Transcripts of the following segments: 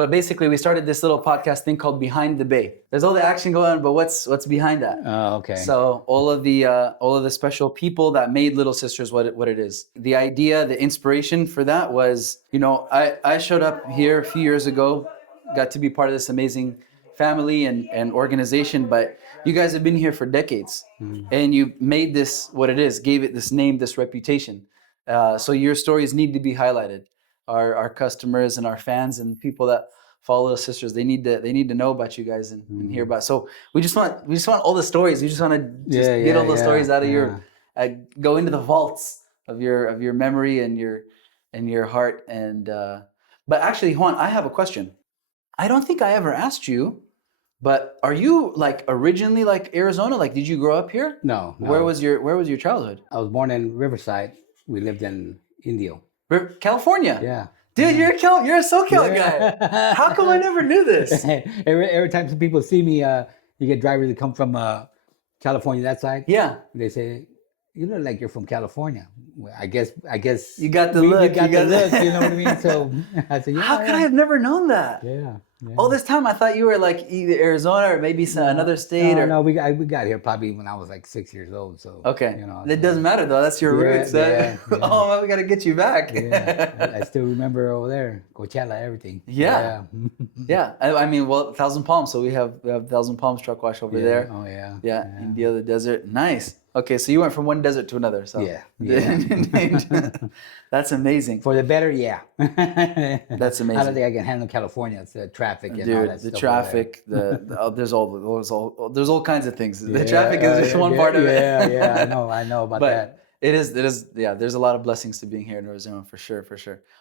But basically, we started this little podcast thing called Behind the Bay. There's all the action going on, but what's behind that? Oh, okay. So all of the special people that made Little Sisters what it is. The idea, the inspiration for that was, I showed up here a few years ago, got to be part of this amazing family and organization, but you guys have been here for decades, and you made this what it is, gave it this name, this reputation. So your stories need to be highlighted. Our customers and our fans and people that follow Little Sisters, they need to know about you guys and hear about. So we just want all the stories. We just want to get all those stories out of your go into the vaults of your memory and your heart. And but actually, Juan, I have a question. I don't think I ever asked you, but are you like originally like Arizona? Like, did you grow up here? No. Where was your childhood? I was born in Riverside. We lived in Indio. California. Yeah. Dude, you're a SoCal guy. How come I never knew this? every time some people see me, you get drivers that come from California, that side. Yeah. They say, "You look like you're from California." Well, I guess. You got the look. You got the look. You know what I mean? So I said, "Yeah." How could I have never known that? Yeah. All this time, I thought you were like either Arizona or maybe another state. No, we got here probably when I was like 6 years old. So okay, it doesn't matter though. That's your roots. Yeah. Oh, we got to get you back. Yeah, I still remember over there, Coachella, everything. Yeah. I mean, well, Thousand Palms. So we have Thousand Palms truck wash over there. Oh yeah. Yeah, India, the desert. Nice. Okay, so you went from one desert to another. So yeah. That's amazing. For the better, yeah. That's amazing. I don't think I can handle California. It's the traffic and all that the stuff. Traffic. There's all kinds of things. The traffic is just one part of it. Yeah. I know about that. It is. Yeah, there's a lot of blessings to being here in Arizona for sure.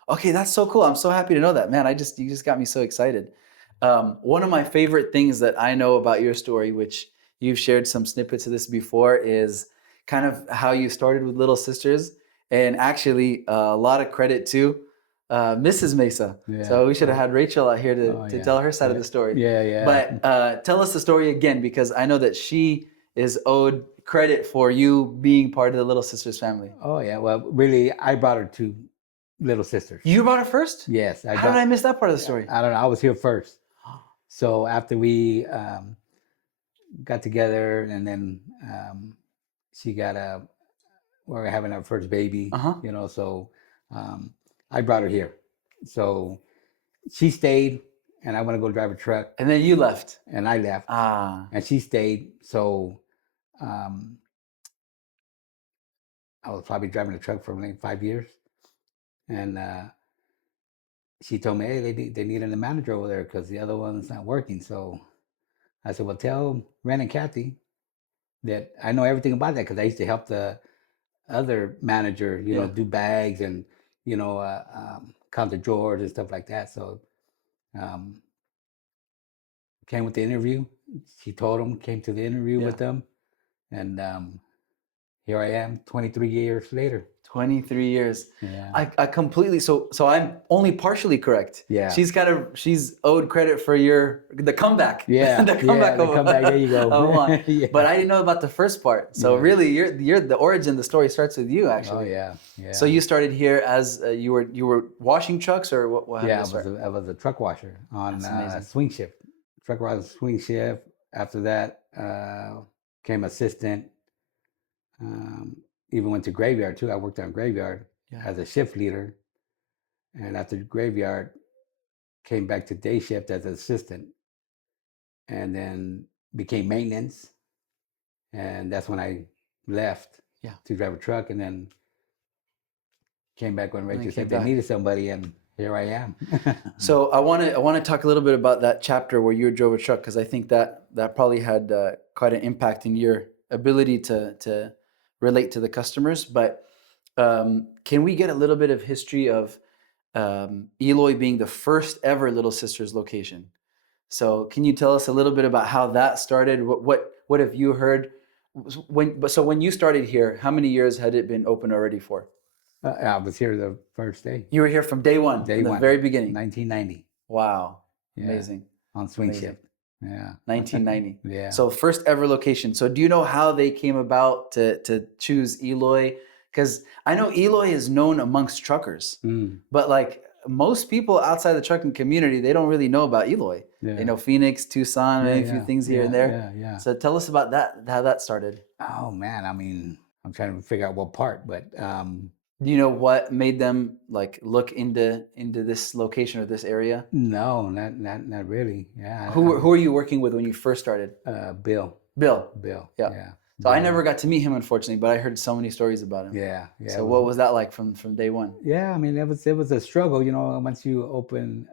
Okay, that's so cool. I'm so happy to know that, man. You just got me so excited. One of my favorite things that I know about your story, which you've shared some snippets of this before, is kind of how you started with Little Sisters, and actually a lot of credit to Mrs. Mesa. Yeah. So we should have had Rachel out here to tell her side of the story. Yeah. But tell us the story again, because I know that she is owed credit for you being part of the Little Sisters family. Oh yeah. Well, really, I brought her to Little Sisters. You brought her first? Yes. How did I miss that part of the story? I don't know. I was here first. So after we got together, and then she got we're having our first baby, so I brought her here. So she stayed, and I want to go drive a truck. And then you left. And I left. And she stayed. So I was probably driving a truck for like 5 years. And she told me, hey, they need a manager over there because the other one's not working. So I said, well, tell Ren and Kathy that I know everything about that, because I used to help the other manager, do bags and, count the drawers and stuff like that. So came with the interview. She told them, came to the interview with them. And here I am 23 years later. 23 years. Yeah. I completely, so I'm only partially correct. Yeah. She's owed credit for the comeback. Yeah. the comeback. There you go. Yeah. But I didn't know about the first part. So really you're the origin, the story starts with you actually. Oh yeah. So you started here as you were washing trucks, or what happened? I was a truck washer on swing shift. Truck washer swing shift. After that, became assistant. Even went to graveyard too. I worked on graveyard as a shift leader. And after graveyard, came back to day shift as an assistant. And then became maintenance. And that's when I left to drive a truck. And then came back when Rachel said they needed somebody, and here I am. So I want to talk a little bit about that chapter where you drove a truck, because I think that probably had quite an impact in your ability to relate to the customers. But can we get a little bit of history of Eloy being the first ever Little Sisters location? So can you tell us a little bit about how that started? What have you heard? When you started here, how many years had it been open already for? I was here the first day. You were here from day one, the very beginning. 1990. Wow, amazing. On swing shift. Yeah. 1990. Yeah. So first ever location. So do you know how they came about to choose Eloy? Because I know Eloy is known amongst truckers, but like most people outside the trucking community, they don't really know about Eloy. Yeah. They know Phoenix, Tucson, Yeah, maybe a few things here and there. Yeah. So tell us about that, how that started. Oh man, I mean, I'm trying to figure out what part, but Do you know what made them like look into this location or this area? no, not really. Yeah, Who are you working with when you first started? Bill, Bill. Yeah. yeah, So I Bill. never got to meet him, unfortunately, but I heard so many stories about him. Yeah, yeah. So what was that like from day one? Yeah, I mean, it was a struggle, you know. Once you open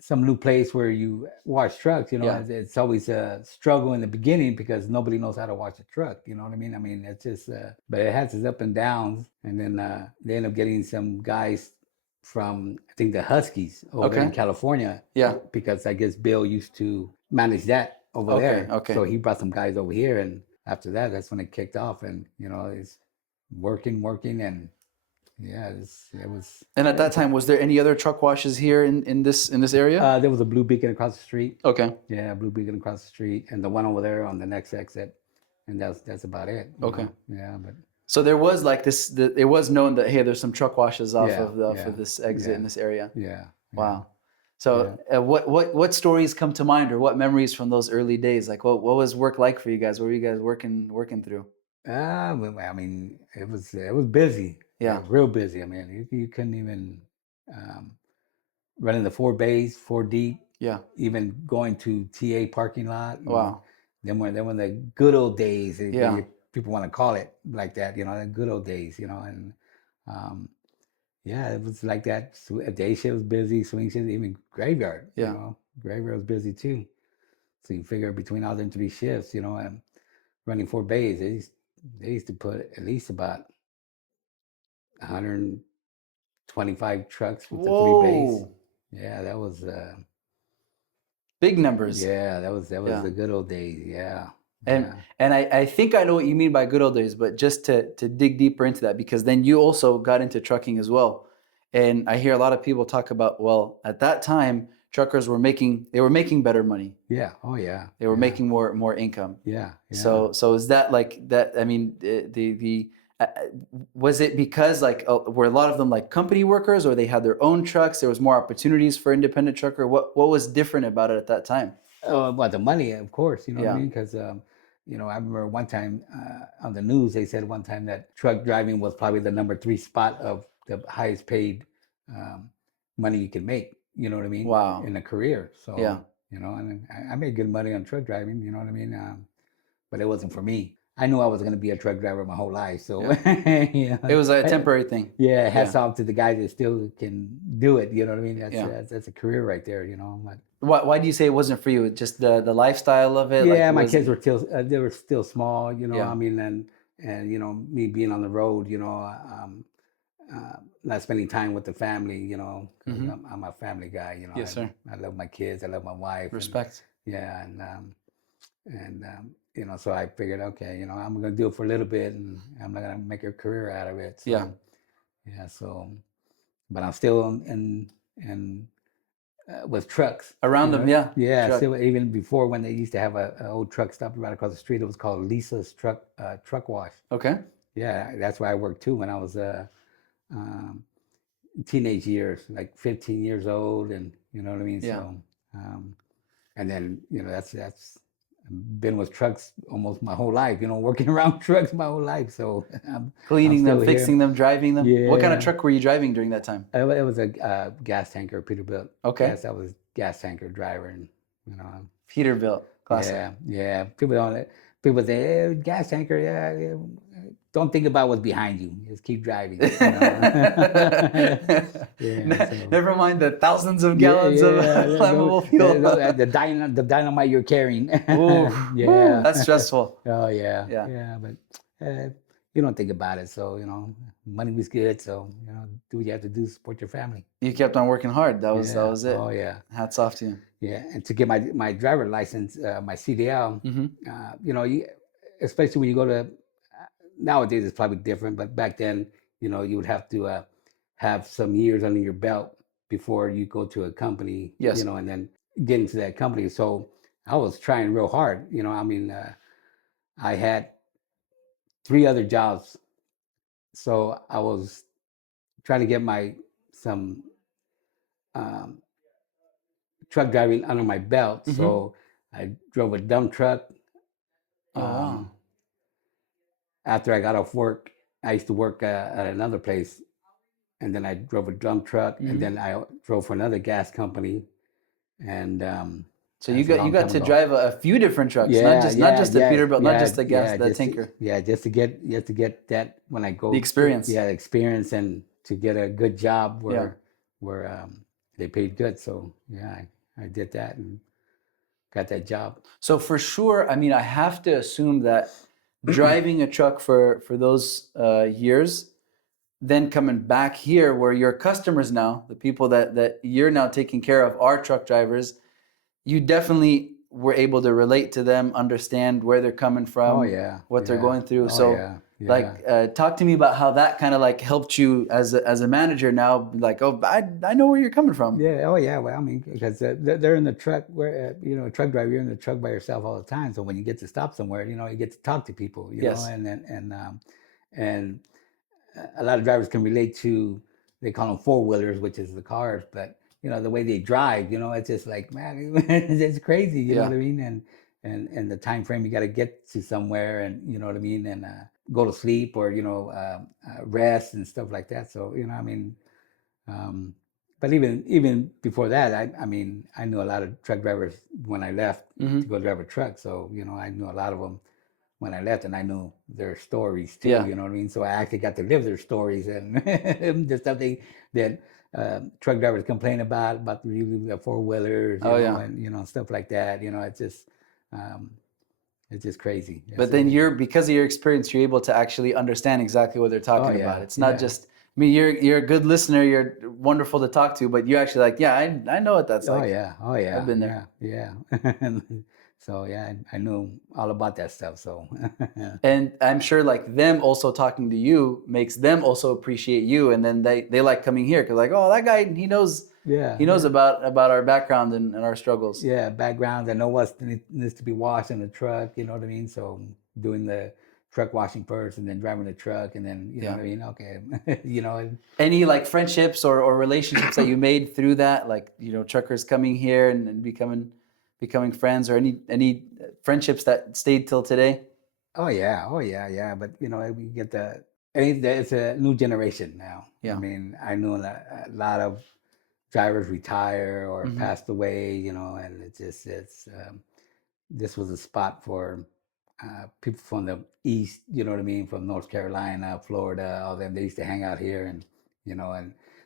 some new place where you wash trucks, you know, Yeah. it's always a struggle in the beginning because nobody knows how to wash a truck. You know what I mean? I mean, it's just, but it has its up and downs, and then they end up getting some guys from I think the Huskies over in Okay. California. Yeah. Because I guess Bill used to manage that over Okay, there. okay. So he brought some guys over here, and after that, that's when it kicked off, and you know, it's working, and yeah, it was. And at that time, was there any other truck washes here in this area? There was a Blue Beacon across the street. Okay. Yeah, Blue Beacon across the street, and the one over there on the next exit, and that's about it. you Okay. know. Yeah, but So there was like this. It was known that hey, there's some truck washes off Yeah, of this exit yeah. in this area. yeah. Wow. So what stories come to mind, or what memories from those early days? Like what was work like for you guys? What were you guys working through? Well, I mean, it was busy. Yeah. Real busy. I mean, you couldn't even um, run in the 4 bays, 4 deep. Yeah. Even going to TA parking lot. Wow. Then when the good old days, Yeah. people want to call it like that, you know, the good old days, you know, and yeah, it was like that. Day shift was busy, swing shift, even graveyard, Yeah. you know, graveyard was busy too. So you figure between all them 3 shifts, you know, and running 4 bays, they used to put at least about 125 trucks with the 3 bays. Whoa. Yeah, that was Big numbers. yeah, that was Yeah. the good old days. Yeah. And Yeah. and I think I know what you mean by good old days, but just to dig deeper into that, because then you also got into trucking as well. And I hear a lot of people talk about, well, at that time, truckers were making better money. Yeah. Oh yeah. They were yeah. making more income. Yeah. Yeah. So is that like that? I mean, the was it because like were a lot of them like company workers, or they had their own trucks? There was more opportunities for independent trucker. What was different about it at that time? Well, the money, of course, you know what Yeah. I mean? Because, you know, I remember one time on the news, they said one time that truck driving was probably the #3 spot of the highest paid um, money you can make, you know what I mean? Wow. In a career. So, Yeah. you know, and I made good money on truck driving, you know what I mean? But it wasn't for me. I knew I was going to be a truck driver my whole life. So, you know, It was a temporary thing. yeah, hats off to the guys that still can do it. You know what I mean? Yeah. That's a career right there. You know. But, Why do you say it wasn't for you? Just the lifestyle of it? yeah, Like, my kids were still they were still small. You know, Yeah. I mean, and you know, me being on the road. You know, not spending time with the family. You know, because I'm a family guy. You know, Yes, sir. I love my kids. I love my wife. Respect. Yeah, and you know, so I figured, okay, you know, I'm gonna do it for a little bit, and I'm not gonna make a career out of it. So, Yeah. yeah. So, but I'm still in with trucks Around you them, know? yeah. Yeah. Truck. Still, even before when they used to have a old truck stop right across the street, it was called Lisa's truck wash. Okay. Yeah, that's where I worked too when I was um, teenage years, like 15 years old, and you know what I mean. Yeah. So, and then you know that's been with trucks almost my whole life. You know, working around trucks my whole life. So I'm Cleaning them, still fixing them, driving them. What kind of Yeah. truck were you driving during that time? It was a gas tanker, Peterbilt. Okay. Yes, I was gas tanker driver, and you know. Peterbilt. Classic. Yeah. People don't. People say, hey, gas tanker. Yeah. Don't think about what's behind you. Just keep driving. You know? Yeah, so- Never mind the thousands of gallons of flammable fuel. The dynamite you're carrying. Ooh, Yeah. that's stressful. Oh yeah. Yeah. Yeah. But you don't think about it. So you know, money was good. So you know, do what you have to do to support your family. You kept on working hard. That was it. Oh yeah. Hats off to you. Yeah, and to get my driver license, my CDL, Mhm. you know, especially when you go to nowadays it's probably different, but back then, you know, you would have to have some years under your belt before you go to a company, Yes. you know, and then get into that company. So I was trying real hard, you know. I mean, I had 3 other jobs, so I was trying to get some um, truck driving under my belt. Mm-hmm. So I drove a dump truck. Oh wow. Um, After I got off work, I used to work at another place, and then I drove a dump truck, and Mm-hmm. then I drove for another gas company, and So that's a you long got time to ago. drive a few different trucks, Yeah, not yeah, just the yeah, Peterbilt, not yeah, just the gas, yeah. the Tinker, Just to get that when I the go, experience. yeah, experience and to get a good job Yeah. where they paid good. So yeah, I did that and got that job. So for sure, I mean, I have to assume that driving a truck for those years, then coming back here where your customers now, the people that you're now taking care of, are truck drivers, you definitely were able to relate to them, understand where they're coming Oh from, yeah, what they're yeah. going through. Oh So, yeah, yeah. like, talk to me about how that kind of like helped you as a manager now. Like, oh, I know where you're coming from. Yeah, oh yeah. Well, I mean, because they're in the truck where a truck driver, you're in the truck by yourself all the time. So when you get to stop somewhere, you get to talk to people, Yes. and a lot of drivers can relate to, they call them four wheelers, which is the cars, but the way they drive, it's just like, man, it's crazy, you know Yeah. what I mean? And the time frame you got to get to somewhere, and you know what I mean, and go to sleep or rest and stuff like that. So I mean. Um, but even before that, I mean, I knew a lot of truck drivers when I left to Mm-hmm. go drive a truck. So I knew a lot of them when I left, and I knew their stories too. Yeah. You know what I mean? So I actually got to live their stories and the stuff that truck drivers complain about the four wheelers, Oh yeah. and stuff like that. Um, it's just crazy. But then because of your experience, you're able to actually understand exactly what they're Oh talking about. yeah, It's not yeah. just, I mean, you're a good listener, you're wonderful to talk to, but you actually like, yeah, I know what that's Oh like. yeah, oh I've yeah, been there. yeah, yeah. So yeah, I knew all about that stuff. So And I'm sure like them also talking to you makes them also appreciate you, and then they like coming here because like, oh, that guy yeah, he knows yeah, about our background and our struggles. yeah. Background. I know what needs to be washed in the truck. You know what I mean. So doing the truck washing first, and then driving the truck, and then you know Yeah. what I mean. Okay, Any like friendships or relationships that you made through that, like truckers coming here and becoming friends, or any friendships that stayed till today? oh yeah, oh yeah, yeah. But we get it's a new generation now. I Yeah. mean, I knew a lot of drivers retire or Hmm. passed away. And it's this was a spot for people from the east, you know what I mean, from North Carolina, Florida, all them. They used to hang out here, and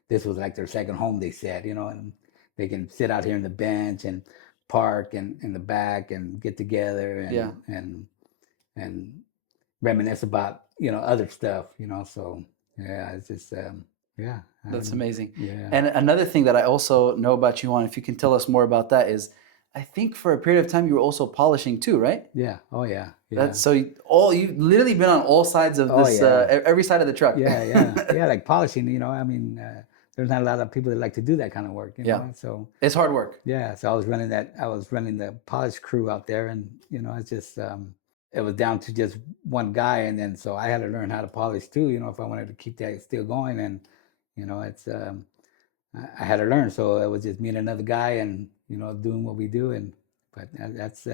this was like their second home. They said, and they can sit out here in the bench and park and in the back and get together Yeah. and reminisce about other stuff. So yeah, it's just yeah, That's amazing. yeah, And another thing that I also know about you, Juan, if you can tell us more about that, is I think for a period of time you were also polishing too, right? yeah, oh yeah, yeah. That's so you've literally been on all sides of Oh this, yeah, every side of the truck. yeah, yeah, yeah. Like polishing, I mean, there's not a lot of people that like to do that kind of work, Yeah, So it's hard work. yeah, so I was running that. I was running the polish crew out there, and it's just it was down to just one guy, and then so I had to learn how to polish too. If I wanted to keep that still going, and it's I had to learn. So it was just me and another guy, and doing what we do, and but that's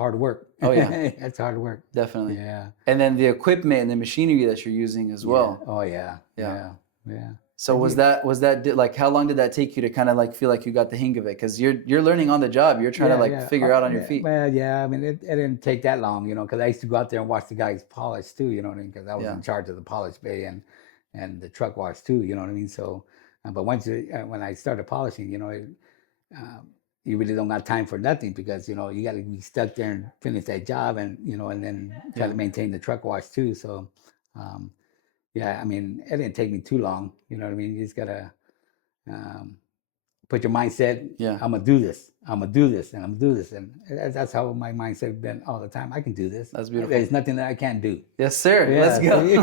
hard work. Oh yeah, That's hard work. definitely. Yeah. And then the equipment and the machinery that you're using as Yeah. well. Oh yeah. Yeah. Yeah. Yeah. So And like how long did that take you to kind of like feel like you got the hang of it? Because you're learning on the job. You're trying to yeah, like yeah, figure out on your yeah. feet. Well, yeah. I mean, it didn't take that long, because I used to go out there and watch the guys polish too. You know what I mean? Because I was Yeah. in charge of the polish bay and the truck wash too. You know what I mean? So, but when I started polishing, um, you really don't got time for nothing because you got to be stuck there and finish that job and then try Yeah. to maintain the truck wash too. So, um, yeah. I mean, it didn't take me too long. You know what I mean? You just gotta. Um, Put your mindset, Yeah. I'm gonna do this, I'm gonna do this, and I'm gonna do this, and that's how my mindset been all the time. I can do this. That's beautiful. There's nothing that I can't do. Yes, sir. Yeah, Let's go. see?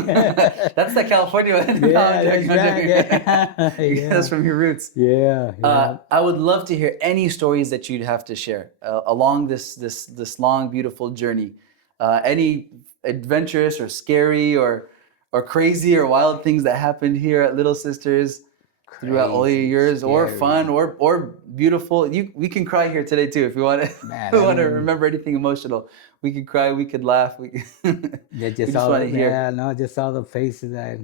That's the California one. No, Yeah, I'm joking, that's I'm right. joking. Yeah, You get yeah, us from your roots. yeah, yeah. I would love to hear any stories that you'd have to share along this long, beautiful journey. Any adventurous or scary or crazy or wild things that happened here at Little Sisters. throughout all your crazy, years, or fun, scary. or beautiful. We can cry here today too if you want to. Man, We I want to mean, remember anything emotional. We could cry. We could laugh. yeah, We just just all want to the hear. yeah, no, just all the faces I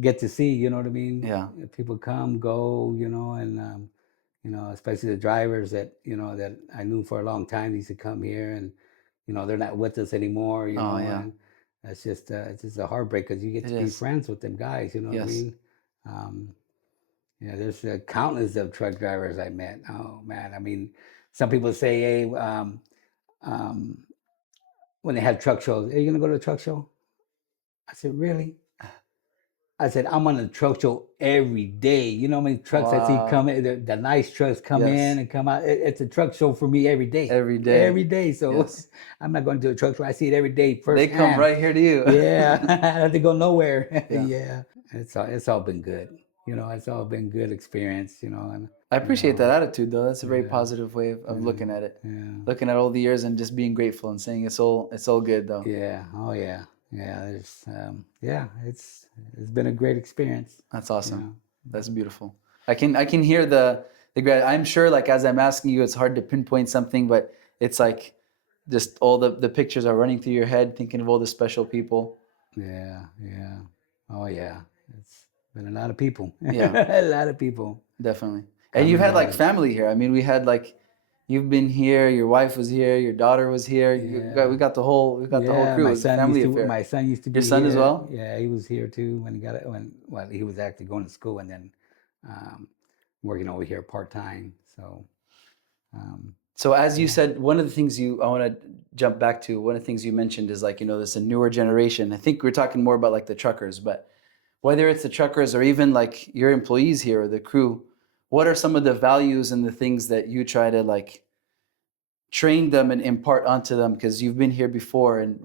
get to see. You know what I mean? Yeah. People come, go. Especially the drivers that that I knew for a long time. They used to come here, and they're not with us anymore. Oh yeah. And that's just it's just a heartbreak because you get It to be is. friends with them guys. You know what I Yes. mean? Um, there's countless of truck drivers I met. Oh man, I mean, some people say, hey, um, when they have truck shows, are you gonna go to a truck show? I said, really? I said, I'm on a truck show every day. You know how many trucks I see come Wow. in? The nice trucks come in Yes. and come out. It's a truck show for me every day. Every day. Every day. So Yes. I'm not going to a truck show. I see it every day They come firsthand. right here to you. Yeah. I don't have to go nowhere. Yeah. Yeah. It's all been good. It's all been good experience, and I you appreciate that know, attitude though. That's a very yeah, positive way of yeah, looking at it. yeah. Looking at all the years and just being grateful and saying it's all good though. Yeah. Oh yeah. Yeah. It's been a great experience. That's You awesome. know. That's beautiful. I can hear the grad. I'm sure like as I'm asking you, it's hard to pinpoint something, but it's like just all the pictures are running through your head, thinking of all the special people. Yeah, yeah. Oh yeah. It's been a lot of people. Yeah, A lot of people definitely. And come you've and had like go. family here. I mean, we had like you've been here, your wife was here, your daughter was here. Yeah. We got the whole Yeah, crew. It was a family affair. my son used to Your be son as here. well? Yeah, he was here too when he was actually going to school and then um, working over here part time. So um, So as you yeah. said, one of the things I want to jump back to, one of the things you mentioned is like, this a newer generation. I think we're talking more about like the truckers, but whether it's the truckers or even like your employees here or the crew, what are some of the values and the things that you try to like train them and impart onto them because you've been here before, and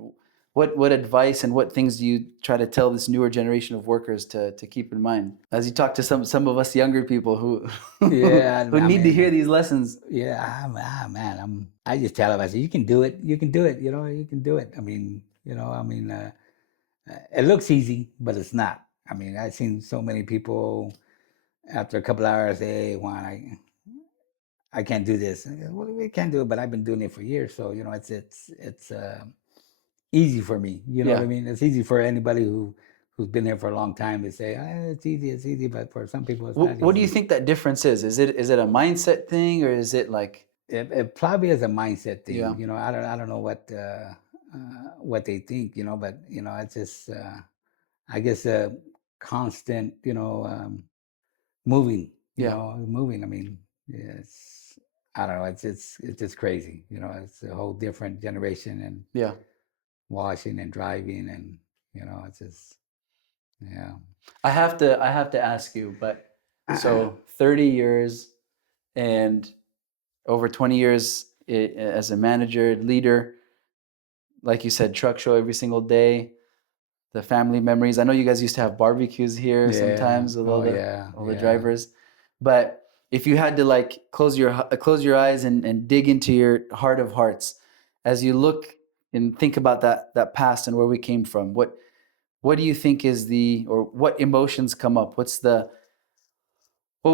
what advice and what things do you try to tell this newer generation of workers to keep in mind as you talk to some of us younger people who Yeah, who I need to mean, hear these lessons? yeah, man, I just tell him, I said, you can do it. You can do it. You can do it. I mean, it looks easy, but it's not. I mean, I've seen so many people after a couple hours, hey, Juan, I can't do this. I go, well, we can't do it, but I've been doing it for years, so it's easy for me. You know what I Yeah. mean? It's easy for anybody who's been there for a long time to say, it's easy, but for some people, it's not What do you easy. think that difference is? Is it a mindset thing or is it like It probably is a mindset yeah, thing. I don't know what they think. But it's just I guess constant. Moving. yeah, Moving. I mean, it's I don't know. It's just crazy. It's a whole different generation and yeah? washing and driving and it's just yeah. I have to ask you, but so 30 years and over 20 years as a manager, leader, like you said, truck show every single day, the family memories. I know you guys used to have barbecues here Yeah. sometimes with all Oh the yeah. all the Yeah. drivers. But if you had to like close your eyes and dig into your heart of hearts as you look and think about that past and where we came from, what do you think is or what emotions come up? What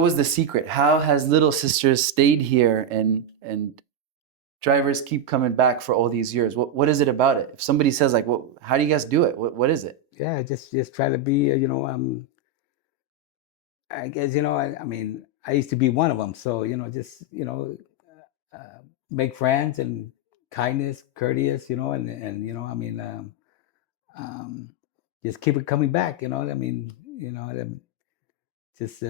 was the secret? How has Little Sisters stayed here and drivers keep coming back for all these years? What is it about it? If somebody says like, "Well, how do you guys do it? What is it?" Yeah. Just try to be. I guess I mean I used to be one of them. So just make friends and kindness, courteous. And I mean um, just keep it coming back. I mean just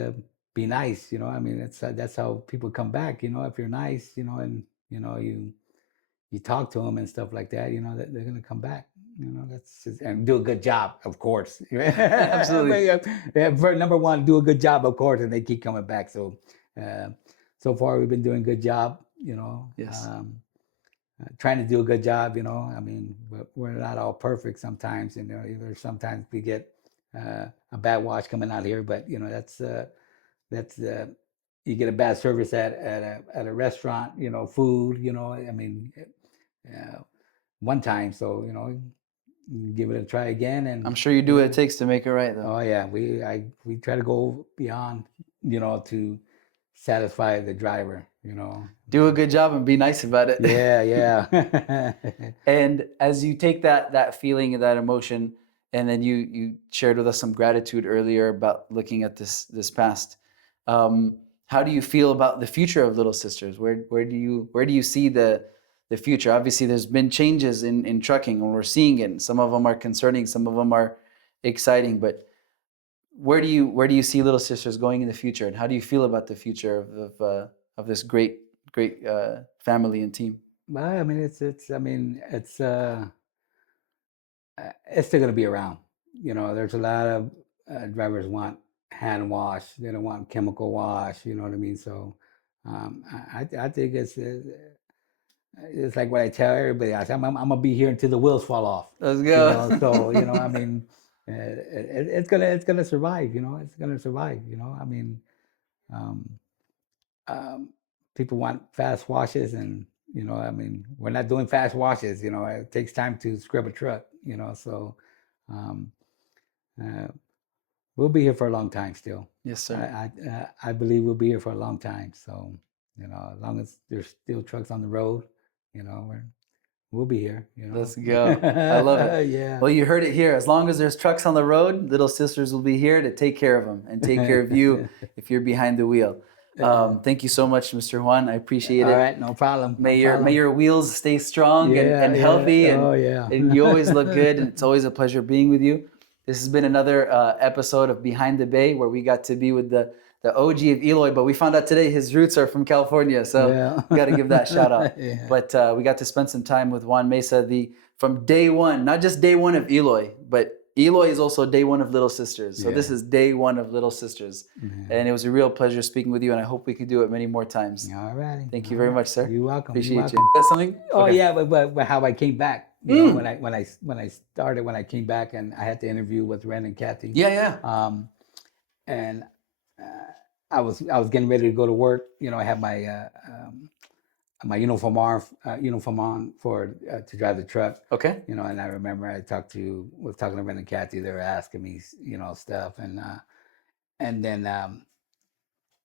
be nice. I mean that's how people come back. If you're nice. And you talk to them and stuff like that. That they're gonna come back. That's just, and do a good job, of course. Absolutely. For number one, do a good job, of course, and they keep coming back. So, uh, so far we've been doing a good job. Yes. Trying to do a good job. I mean, but we're not all perfect sometimes. There's sometimes we get a bad watch coming out here, but that's you get a bad service at a restaurant. Food. I mean, uh, one time. So give it a try again. And I'm sure you do what it takes to make it right, though. oh yeah, we try to go beyond, to satisfy the driver. Do a good job and be nice about it. Yeah, yeah. And as you take that feeling and that emotion, and then you shared with us some gratitude earlier about looking at this past. How do you feel about the future of Little Sisters? Where do you see the future? Obviously, there's been changes in trucking, and we're seeing it. Some of them are concerning, some of them are exciting. But where do you see Little Sisters going in the future, and how do you feel about the future of this great family and team? Well, I mean, it's still going to be around. There's a lot of drivers want hand wash. They don't want chemical wash. You know what I mean? So I think it's like what I tell everybody. I say, I'm gonna be here until the wheels fall off. Let's go. So I mean, it's gonna survive. It's gonna survive. I mean, um, people want fast washes, and I mean, we're not doing fast washes. It takes time to scrub a truck. So um, uh, we'll be here for a long time still. Yes, sir. I believe we'll be here for a long time. So as long as there's still trucks on the road, we'll be here. Let's go. I love it. Yeah. Well, you heard it here. As long as there's trucks on the road, Little Sisters will be here to take care of them and take care of you if you're behind the wheel. Thank you so much, Mr. Juan. I appreciate it. All right, no problem. May your wheels stay strong and healthy, and you always look good. And it's always a pleasure being with you. This has been another episode of Behind the Bay, where we got to be with the OG of Eloy, but we found out today his roots are from California, so we got to give that shout out. Yeah. But we got to spend some time with Juan Mesa, from day one, not just day one of Eloy, but Eloy is also day one of Little Sisters. So this is day one of Little Sisters. And it was a real pleasure speaking with you, and I hope we could do it many more times. All righty. Thank you very much, sir. You're welcome. Appreciate you. Got something? Oh Okay. yeah, but how I came back. When I came back, and I had the interview with Ren and Kathy. Yeah. And I was getting ready to go to work. I had my uniform on for to drive the truck. Okay. And I remember I was talking to Ren and Kathy. They were asking me, stuff, and then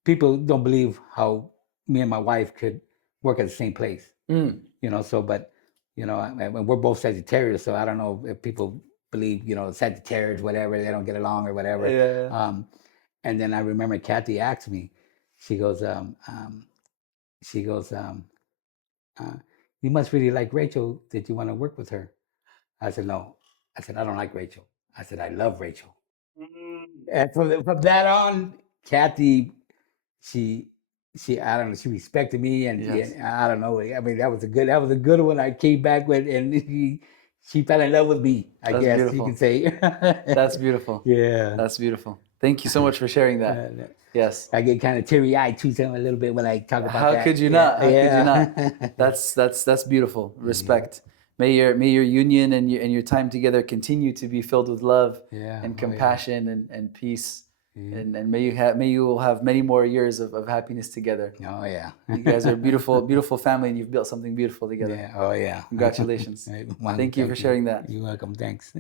people don't believe how me and my wife could work at the same place. But and we're both Sagittarius, so I don't know if people believe, Sagittarius, whatever, they don't get along or whatever. Yeah. And then I remember Kathy asked me, she goes, you must really like Rachel. Did you want to work with her? I said, no. I said, I don't like Rachel. I said, I love Rachel. And from that on, Kathy, she I don't know, she respected me, and I don't know. I mean, that was a good one. I came back with, and she fell in love with me. I guess beautiful. You can say. That's beautiful. Yeah, that's beautiful. Thank you so much for sharing that. Yes, I get kind of teary-eyed too, a little bit when I talk about How that. could you not? How could you not? That's beautiful. Respect. May your union and your time together continue to be filled with love and compassion and peace. And may you will have many more years of happiness together. Oh yeah. You guys are a beautiful family, and you've built something beautiful together. Yeah. Oh yeah. Congratulations. Thank you for sharing that. You're welcome. Thanks.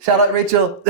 Shout out Rachel.